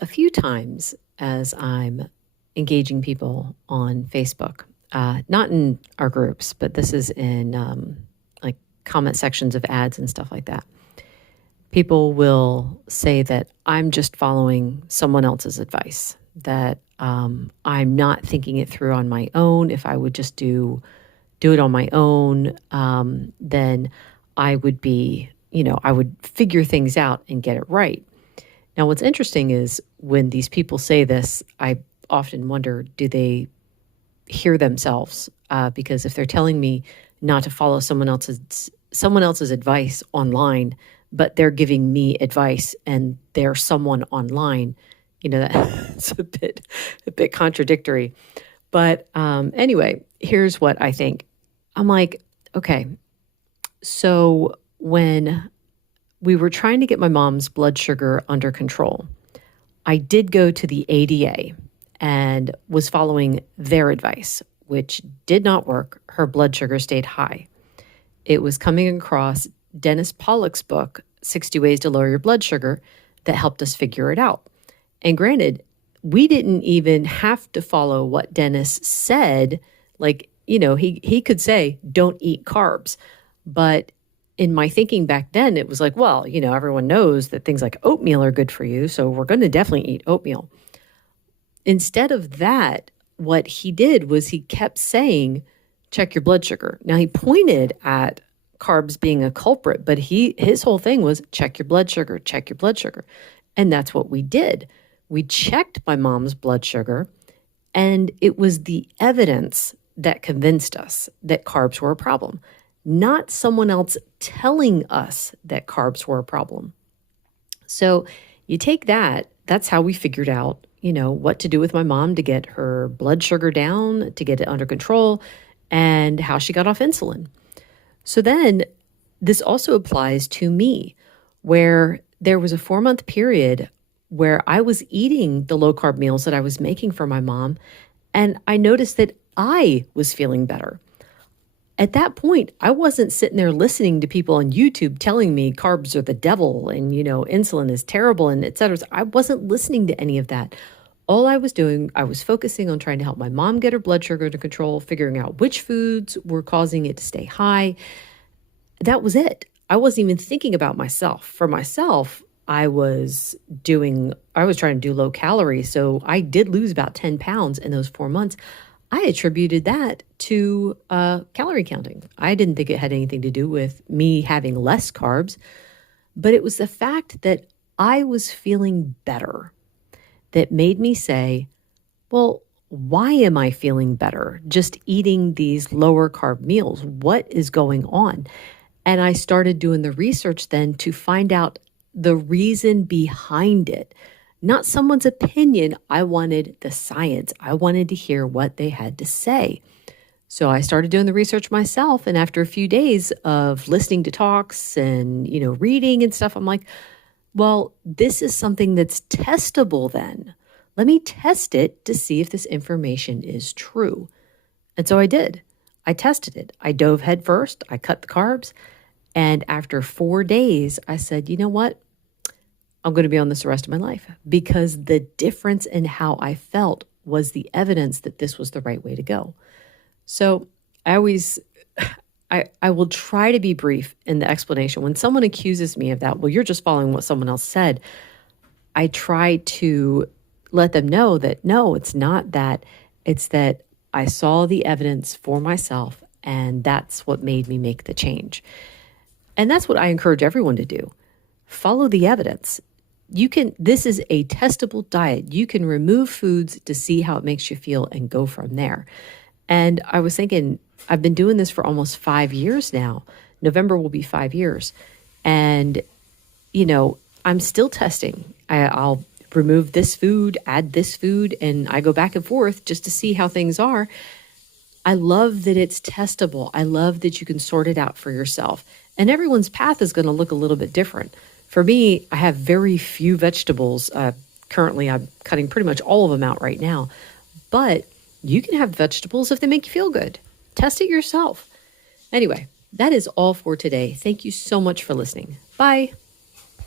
a few times as I'm engaging people on Facebook, not in our groups, but this is in like comment sections of ads and stuff like that. People will say that I'm just following someone else's advice, that I'm not thinking it through on my own. If I would just do it on my own, then I would be, I would figure things out and get it right. Now, what's interesting is when these people say this, I often wonder, do they hear themselves? Because if they're telling me not to follow someone else's advice online, but they're giving me advice and they're someone online, that's a bit contradictory. But anyway, here's what I think. I'm like, okay, so when we were trying to get my mom's blood sugar under control, I did go to the ADA and was following their advice, which did not work. Her blood sugar stayed high. It was coming across Dennis Pollock's book, 60 Ways to Lower Your Blood Sugar, that helped us figure it out. And granted, we didn't even have to follow what Dennis said. Like, he could say, don't eat carbs. But in my thinking back then, it was like, well, everyone knows that things like oatmeal are good for you, so we're going to definitely eat oatmeal. Instead of that, what he did was he kept saying, check your blood sugar. Now, he pointed at carbs being a culprit, but his whole thing was check your blood sugar, check your blood sugar. And that's what we did. We checked my mom's blood sugar, and it was the evidence that convinced us that carbs were a problem, not someone else telling us that carbs were a problem. So you take that's how we figured out, what to do with my mom to get her blood sugar down, to get it under control, and how she got off insulin. So then this also applies to me, where there was a 4-month period where I was eating the low carb meals that I was making for my mom, and I noticed that I was feeling better. At that point, I wasn't sitting there listening to people on YouTube telling me carbs are the devil and, insulin is terrible and et cetera. I wasn't listening to any of that. All I was doing, I was focusing on trying to help my mom get her blood sugar under control, figuring out which foods were causing it to stay high. That was it. I wasn't even thinking about myself. For myself, I was trying to do low calorie. So I did lose about 10 pounds in those 4 months. I attributed that to calorie counting. I didn't think it had anything to do with me having less carbs, but it was the fact that I was feeling better that made me say, well, why am I feeling better just eating these lower carb meals? What is going on? And I started doing the research then to find out the reason behind it. Not someone's opinion. I wanted the science. I wanted to hear what they had to say. So I started doing the research myself. And after a few days of listening to talks and, reading and stuff, I'm like, well, this is something that's testable then. Let me test it to see if this information is true. And so I did. I tested it. I dove head first. I cut the carbs. And after 4 days, I said, you know what? I'm going to be on this the rest of my life, because the difference in how I felt was the evidence that this was the right way to go. So I will try to be brief in the explanation. When someone accuses me of that, well, you're just following what someone else said, I try to let them know that no, it's not that. It's that I saw the evidence for myself, and that's what made me make the change. And that's what I encourage everyone to do. Follow the evidence. This is a testable diet. You can remove foods to see how it makes you feel and go from there. And I was thinking, I've been doing this for almost 5 years now. November will be 5 years. And, I'm still testing. I'll remove this food, add this food, and I go back and forth just to see how things are. I love that it's testable. I love that you can sort it out for yourself. And everyone's path is going to look a little bit different. For me, I have very few vegetables. Currently, I'm cutting pretty much all of them out right now. But you can have vegetables if they make you feel good. Test it yourself. Anyway, that is all for today. Thank you so much for listening. Bye.